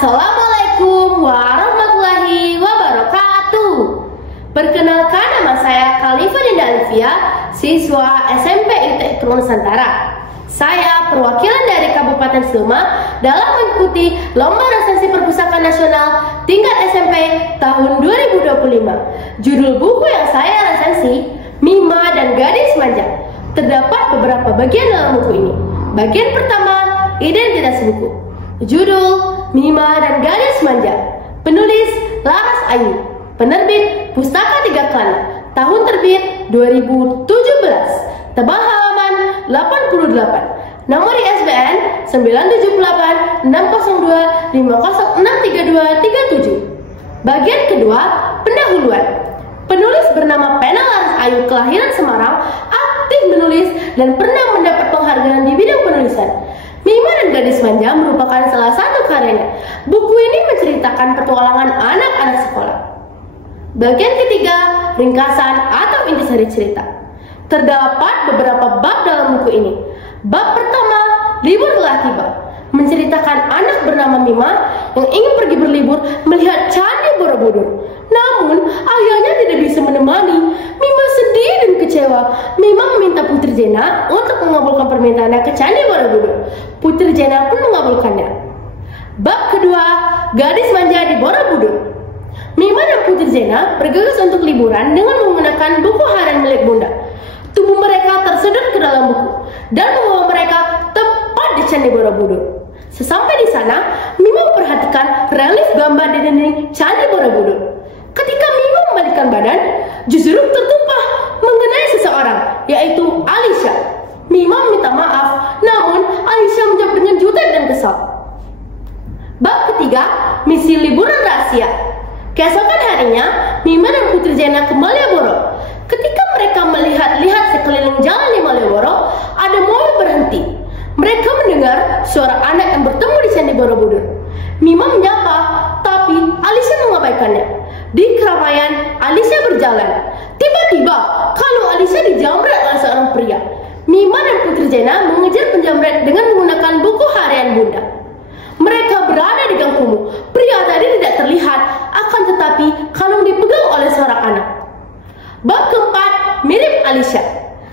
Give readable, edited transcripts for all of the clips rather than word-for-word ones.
Assalamualaikum warahmatullahi wabarakatuh. Perkenalkan, nama saya Khalifa Dinda Alifia, siswa SMP ITK Nusantara. Saya perwakilan dari Kabupaten Suma dalam mengikuti Lomba Resensi Perpustakaan Nasional tingkat SMP tahun 2025. Judul buku yang saya resensi, Mima dan Gadis Manja. Terdapat beberapa bagian dalam buku ini. Bagian pertama, identitas buku. Judul, Mima dan Gadis Manja. Penulis, Laras Ayu. Penerbit, Pustaka Tiga Kelana. Tahun terbit, 2017. Tebal halaman, 88. Nomor ISBN 978 602 5063237. Bagian kedua, pendahuluan. Penulis bernama Pena Laras Ayu, kelahiran Semarang, aktif menulis dan pernah mendapat penghargaan di bidang penulisan. Mima dan Gadis Manja merupakan salah satu karyanya. Buku ini menceritakan petualangan anak-anak sekolah. Bagian ketiga, ringkasan atau intisari cerita. Terdapat beberapa bab dalam buku ini. Bab pertama, libur telah tiba, menceritakan anak bernama Mima yang ingin pergi berlibur melihat Candi Borobudur. Namun, ayahnya tidak bisa menemani. Mima sedih dan kecewa. Mima meminta Putri Jena untuk mengabulkan permintaannya ke Candi Borobudur. Putri Jena pun mengabulkannya. Bab kedua, Gadis Manja di Borobudur. Mima dan Putri Jena bergegas untuk liburan dengan menggunakan buku harian milik Bunda. Tubuh mereka tersedot ke dalam buku dan membawa mereka tepat di Candi Borobudur. Sesampai di sana, Mima memperhatikan relief gambar di dinding Candi Borobudur. Ketika Mima membalikkan badan, justru tertumpah mengenai seseorang, yaitu Alisha. Mima meminta maaf, namun Alisha menjawab dengan jutek dan kesal. Bab ketiga, misi liburan rahasia. Keesokan harinya, Mima dan Putri Jena ke Malioboro. Ketika mereka melihat-lihat sekeliling jalan di Malioboro, ada mobil berhenti. Mereka mendengar suara anak yang bertemu di Candi Borobudur. Mima menyapa, tapi Alisha mengabaikannya. Di keramaian, Alisha berjalan. Tiba-tiba, kalung Alisha dijamret oleh seorang pria. Mima dan Putri Jena mengejar penjamret dengan menggunakan buku harian Bunda. Mereka berada di gang kumuh. Pria tadi tidak terlihat, akan tetapi kalung dipegang oleh seorang anak. Bab keempat, mirip Alisha.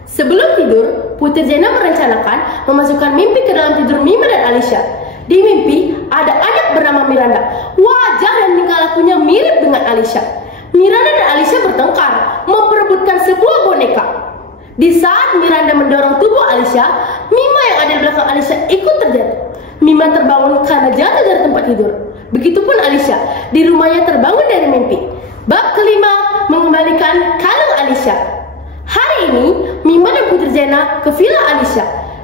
Sebelum tidur, Putri Jena merencanakan memasukkan mimpi ke dalam tidur Mima dan Alisha. Di mimpi, ada anak bernama Miranda. Wajah dan tingkah lakunya mirip dengan Alisha. Miranda dan Alisha bertengkar, memperebutkan sebuah boneka. Di saat Miranda mendorong tubuh Alisha, Mima yang ada di belakang Alisha ikut terjatuh. Mima terbangun karena jatuh dari tempat tidur. Begitupun Alisha, di rumahnya terbangun dari mimpi. Bab kelima, mengembalikan kalung Alisha. Hari ini, Mima dan Putri Jena ke villa Alisha.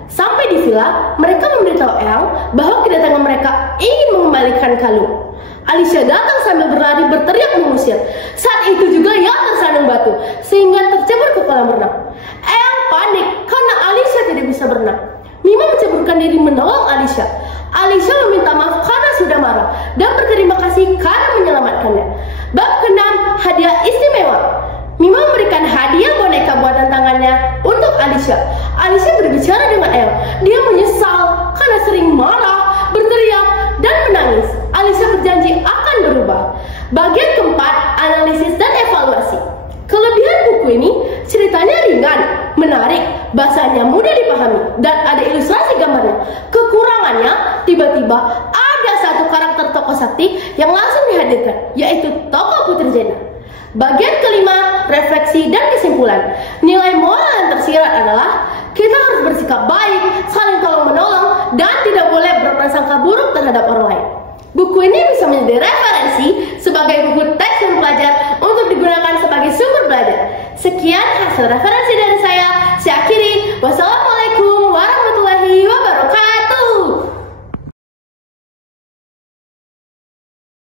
Sampai di villa, mereka memberitahu Eyang bahwa kedatangan mereka ingin mengembalikan kalung. Alisha datang sambil berlari berteriak mengusir. Saat itu juga ia tersandung batu, sehingga tercebur ke kolam renang. Eyang panik karena Alisha tidak bisa berenang. Mima menceburkan diri menolong Alisha. Alisha meminta maaf karena sudah marah dan berterima kasih karena menyelamatkannya. Bab ke-6, hadiah istimewa. Mima memberikan hadiah boneka buatan tangannya untuk Alisha. Alisha berbicara dengan Eyang. Dia menyesal karena sering marah, berteriak, dan menangis. Alisha berjanji akan berubah. Bagian keempat, analisis dan evaluasi. Kelebihan buku ini, ceritanya ringan, menarik, bahasanya mudah dipahami, dan ada ilustrasi gambarnya. Kekurangannya, tiba-tiba ada satu karakter tokoh sakti yang langsung dihadirkan, yaitu tokoh Putri Jena. Bagian kelima, refleksi dan kesimpulan. Nilai moral yang tersirat adalah kita harus bersikap baik, saling tolong-menolong, dan tidak boleh berprasangka buruk terhadap orang lain. Buku ini bisa menjadi referensi sebagai buku teks dan pelajar untuk digunakan sebagai sumber belajar. Sekian hasil referensi dari saya.